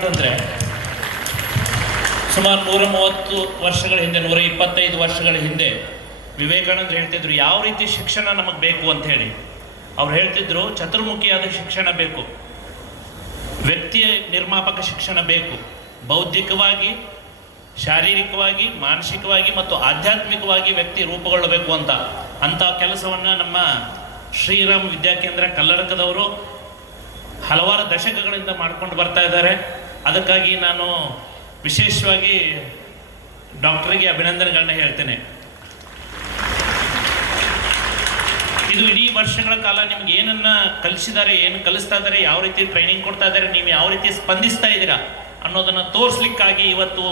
ಅಂತಂದರೆ ಸುಮಾರು 130 ವರ್ಷಗಳ ಹಿಂದೆ 125 ವರ್ಷಗಳ ಹಿಂದೆ ವಿವೇಕಾನಂದರು ಹೇಳ್ತಿದ್ರು ಯಾವ ರೀತಿ ಶಿಕ್ಷಣ ನಮಗೆ ಬೇಕು ಅಂತ ಹೇಳಿ. ಅವ್ರು ಹೇಳ್ತಿದ್ರು ಚತುರ್ಮುಖಿಯಾದ ಶಿಕ್ಷಣ ಬೇಕು, ವ್ಯಕ್ತಿಯ ನಿರ್ಮಾಪಕ ಶಿಕ್ಷಣ ಬೇಕು, ಬೌದ್ಧಿಕವಾಗಿ, ಶಾರೀರಿಕವಾಗಿ, ಮಾನಸಿಕವಾಗಿ ಮತ್ತು ಆಧ್ಯಾತ್ಮಿಕವಾಗಿ ವ್ಯಕ್ತಿ ರೂಪುಗೊಳ್ಳಬೇಕು ಅಂತ ಕೆಲಸವನ್ನು ನಮ್ಮ ಶ್ರೀರಾಮ್ ವಿದ್ಯಾಕೇಂದ್ರ ಕಲ್ಲಡಕದವರು ಹಲವಾರು ದಶಕಗಳಿಂದ ಮಾಡ್ಕೊಂಡು ಬರ್ತಾ ಇದ್ದಾರೆ. ಅದಕ್ಕಾಗಿ ನಾನು ವಿಶೇಷವಾಗಿ ಡಾಕ್ಟರಿಗೆ ಅಭಿನಂದನೆಗಳನ್ನ ಹೇಳ್ತೇನೆ. ಇದು ಇಡೀ ವರ್ಷಗಳ ಕಾಲ ನಿಮ್ಗೆ ಏನನ್ನ ಕಲಿಸಿದ್ದಾರೆ, ಏನು ಕಲಿಸ್ತಾ ಇದ್ದಾರೆ, ಯಾವ ರೀತಿ ಟ್ರೈನಿಂಗ್ ಕೊಡ್ತಾ ಇದ್ದಾರೆ, ನೀವು ಯಾವ ರೀತಿ ಸ್ಪಂದಿಸ್ತಾ ಇದ್ದೀರಾ ಅನ್ನೋದನ್ನು ತೋರಿಸ್ಲಿಕ್ಕಾಗಿ ಇವತ್ತು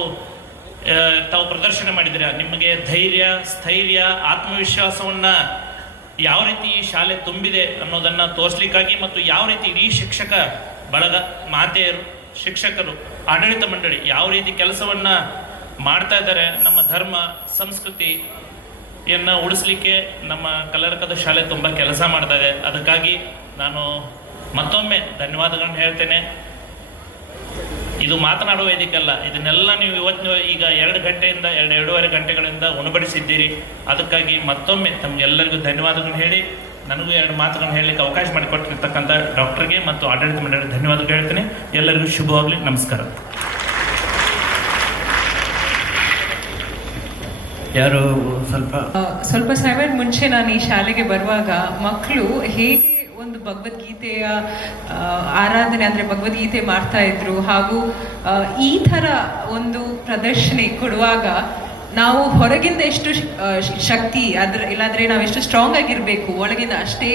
ತಾವು ಪ್ರದರ್ಶನ ಮಾಡಿದ್ದೀರಾ. ನಿಮಗೆ ಧೈರ್ಯ, ಸ್ಥೈರ್ಯ, ಆತ್ಮವಿಶ್ವಾಸವನ್ನು ಯಾವ ರೀತಿ ಈ ಶಾಲೆ ತುಂಬಿದೆ ಅನ್ನೋದನ್ನು ತೋರಿಸ್ಲಿಕ್ಕಾಗಿ ಮತ್ತು ಯಾವ ರೀತಿ ಇಡೀ ಶಿಕ್ಷಕ ಬಳಗ, ಮಾತೆಯರು, ಶಿಕ್ಷಕರು, ಆಡಳಿತ ಮಂಡಳಿ ಯಾವ ರೀತಿ ಕೆಲಸವನ್ನು ಮಾಡ್ತಾ ಇದ್ದಾರೆ, ನಮ್ಮ ಧರ್ಮ ಸಂಸ್ಕೃತಿಯನ್ನು ಉಳಿಸ್ಲಿಕ್ಕೆ ನಮ್ಮ ಕಲ್ಲಡಕದ ಶಾಲೆ ತುಂಬ ಕೆಲಸ ಮಾಡ್ತಾ ಇದೆ. ಅದಕ್ಕಾಗಿ ನಾನು ಮತ್ತೊಮ್ಮೆ ಧನ್ಯವಾದಗಳನ್ನು ಹೇಳ್ತೇನೆ. ಇದು ಮಾತನಾಡುವ ವೇದಿಕೆ ಅಲ್ಲ, ಇದನ್ನೆಲ್ಲ ನೀವು ಇವತ್ತು ಈಗ 2 ಗಂಟೆಯಿಂದ 2.5 ಗಂಟೆಗಳಿಂದ ಉಣಬಡಿಸಿದ್ದೀರಿ. ಅದಕ್ಕಾಗಿ ಮತ್ತೊಮ್ಮೆ ತಮಗೆಲ್ಲರಿಗೂ ಧನ್ಯವಾದಗಳನ್ನು ಹೇಳಿ ನನಗೂ 2 ಮಾತುಗಳನ್ನು ಹೇಳಲಿಕ್ಕೆ ಅವಕಾಶ ಮಾಡಿಕೊಟ್ಟಿರ್ತಕ್ಕಂಥ ಡಾಕ್ಟರ್ಗೆ ಮತ್ತು ಆಡಳಿತ ಮಂಡಳಿಗೆ ಧನ್ಯವಾದಗಳು ಹೇಳ್ತೇನೆ. ಎಲ್ಲರಿಗೂ ಶುಭವಾಗಲಿ. ನಮಸ್ಕಾರ. ಯಾರು ಸ್ವಲ್ಪ ಸಮಯದ ಮುಂಚೆ ನಾನು ಈ ಶಾಲೆಗೆ ಬರುವಾಗ ಮಕ್ಕಳು ಹೇಗೆ ಒಂದು ಭಗವದ್ಗೀತೆಯ ಆರಾಧನೆ ಅಂದರೆ ಭಗವದ್ಗೀತೆ ಮಾಡ್ತಾ ಇದ್ರು, ಹಾಗೂ ಈ ಥರ ಒಂದು ಪ್ರದರ್ಶನ ಕೊಡುವಾಗ ನಾವು ಹೊರಗಿಂದ ಎಷ್ಟು ಶಕ್ತಿ ಇಲ್ಲಾಂದರೆ ನಾವು ಎಷ್ಟು ಸ್ಟ್ರಾಂಗ್ ಆಗಿರಬೇಕು, ಒಳಗಿಂದ ಅಷ್ಟೇ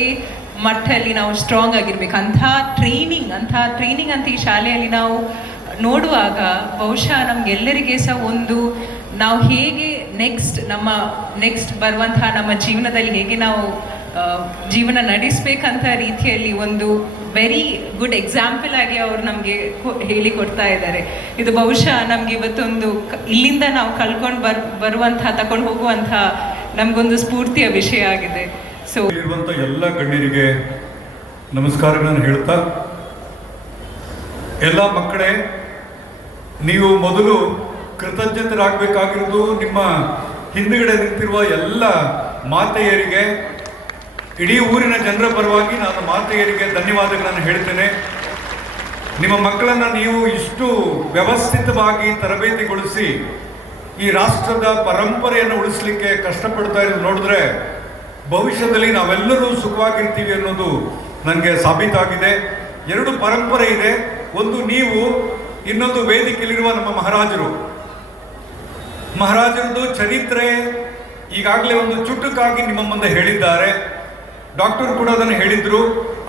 ಮಟ್ಟಲ್ಲಿ ನಾವು ಸ್ಟ್ರಾಂಗ್ ಆಗಿರ್ಬೇಕು. ಅಂಥ ಟ್ರೈನಿಂಗ್ ಅಂತ ಈ ಶಾಲೆಯಲ್ಲಿ ನಾವು ನೋಡುವಾಗ ಬಹುಶಃ ನಮಗೆಲ್ಲರಿಗೆ ಸಹ ಒಂದು ನಾವು ಹೇಗೆ ನೆಕ್ಸ್ಟ್ ಬರುವಂತಹ ನಮ್ಮ ಜೀವನದಲ್ಲಿ ಹೇಗೆ ನಾವು ಜೀವನ ನಡೆಸಬೇಕಂತ ರೀತಿಯಲ್ಲಿ ಒಂದು ವೆರಿ ಗುಡ್ ಎಕ್ಸಾಂಪಲ್ ಆಗಿ ಅವರು ನಮಗೆ ಹೇಳಿಕೊಡ್ತಾ ಇದ್ದಾರೆ. ಇದು ಬಹುಶಃ ನಮಗೆ ಇವತ್ತೊಂದು ಇಲ್ಲಿಂದ ನಾವು ತಗೊಂಡು ಹೋಗುವಂತಹ ನಮಗೊಂದು ಸ್ಫೂರ್ತಿಯ ವಿಷಯ ಆಗಿದೆ. ಸೊ ಇರುವಂಥ ಎಲ್ಲ ಗಣ್ಯರಿಗೆ ನಮಸ್ಕಾರಗಳನ್ನು ಹೇಳ್ತಾ, ಎಲ್ಲ ಮಕ್ಕಳೇ, ನೀವು ಮೊದಲು ಕೃತಜ್ಞತರಾಗಬೇಕಾಗಿರೋದು ನಿಮ್ಮ ಹಿಂದುಗಡೆ ನಿಂತಿರುವ ಎಲ್ಲ ಮಾತೆಯರಿಗೆ, ಇಡೀ ಊರಿನ ಜನರ ಪರವಾಗಿ ನಾನು ಮಾತೆಯರಿಗೆ ಧನ್ಯವಾದಗಳನ್ನು ಹೇಳ್ತೇನೆ. ನಿಮ್ಮ ಮಕ್ಕಳನ್ನು ನೀವು ಇಷ್ಟು ವ್ಯವಸ್ಥಿತವಾಗಿ ತರಬೇತಿಗೊಳಿಸಿ ಈ ರಾಷ್ಟ್ರದ ಪರಂಪರೆಯನ್ನು ಉಳಿಸಲಿಕ್ಕೆ ಕಷ್ಟಪಡ್ತಾ ಇರೋದು ನೋಡಿದ್ರೆ ಭವಿಷ್ಯದಲ್ಲಿ ನಾವೆಲ್ಲರೂ ಸುಖವಾಗಿರ್ತೀವಿ ಅನ್ನೋದು ನನಗೆ ಸಾಬೀತಾಗಿದೆ. 2 ಪರಂಪರೆ ಇದೆ, ಒಂದು ನೀವು, ಇನ್ನೊಂದು ವೇದಿಕೆಯಲ್ಲಿರುವ ನಮ್ಮ ಮಹಾರಾಜರದು ಚರಿತ್ರೆ ಈಗಾಗಲೇ ಒಂದು ಚುಟುಕಾಗಿ ನಿಮ್ಮ ಮುಂದೆ ಹೇಳಿದ್ದಾರೆ. ಡಾಕ್ಟರ್ ಕೂಡ ಅದನ್ನು ಹೇಳಿದ್ರು.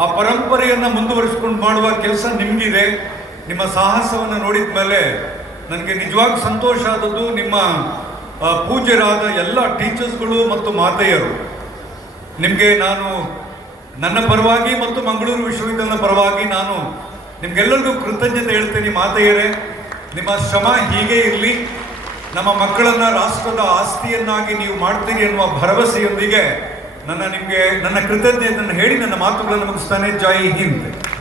ಆ ಪರಂಪರೆಯನ್ನು ಮುಂದುವರಿಸಿಕೊಂಡು ಮಾಡುವ ಕೆಲಸ ನಿಮಗಿದೆ. ನಿಮ್ಮ ಸಾಹಸವನ್ನು ನೋಡಿದ ಮೇಲೆ ನನಗೆ ನಿಜವಾಗ್ಲೂ ಸಂತೋಷ ಆದದ್ದು ನಿಮ್ಮ ಪೂಜ್ಯರಾದ ಎಲ್ಲ ಟೀಚರ್ಸ್ಗಳು ಮತ್ತು ಮಾತೆಯರು. ನಿಮಗೆ ನಾನು ನನ್ನ ಪರವಾಗಿ ಮತ್ತು ಮಂಗಳೂರು ವಿಶ್ವವಿದ್ಯಾಲಯದ ಪರವಾಗಿ ನಾನು ನಿಮಗೆಲ್ಲರಿಗೂ ಕೃತಜ್ಞತೆ ಹೇಳ್ತೇನೆ. ಮಾತೆಯರೇ, ನಿಮ್ಮ ಶ್ರಮ ಹೀಗೆ ಇರಲಿ. ನಮ್ಮ ಮಕ್ಕಳನ್ನು ರಾಷ್ಟ್ರದ ಆಸ್ತಿಯನ್ನಾಗಿ ನೀವು ಮಾಡ್ತೀರಿ ಎನ್ನುವ ಭರವಸೆಯೊಂದಿಗೆ ನನ್ನ ಕೃತಜ್ಞತೆಯನ್ನು ಹೇಳಿ ನನ್ನ ಮಾತುಗಳನ್ನು ಮುಗಿಸ್ತಾನೆ. ಜೈ ಹಿಂದ್.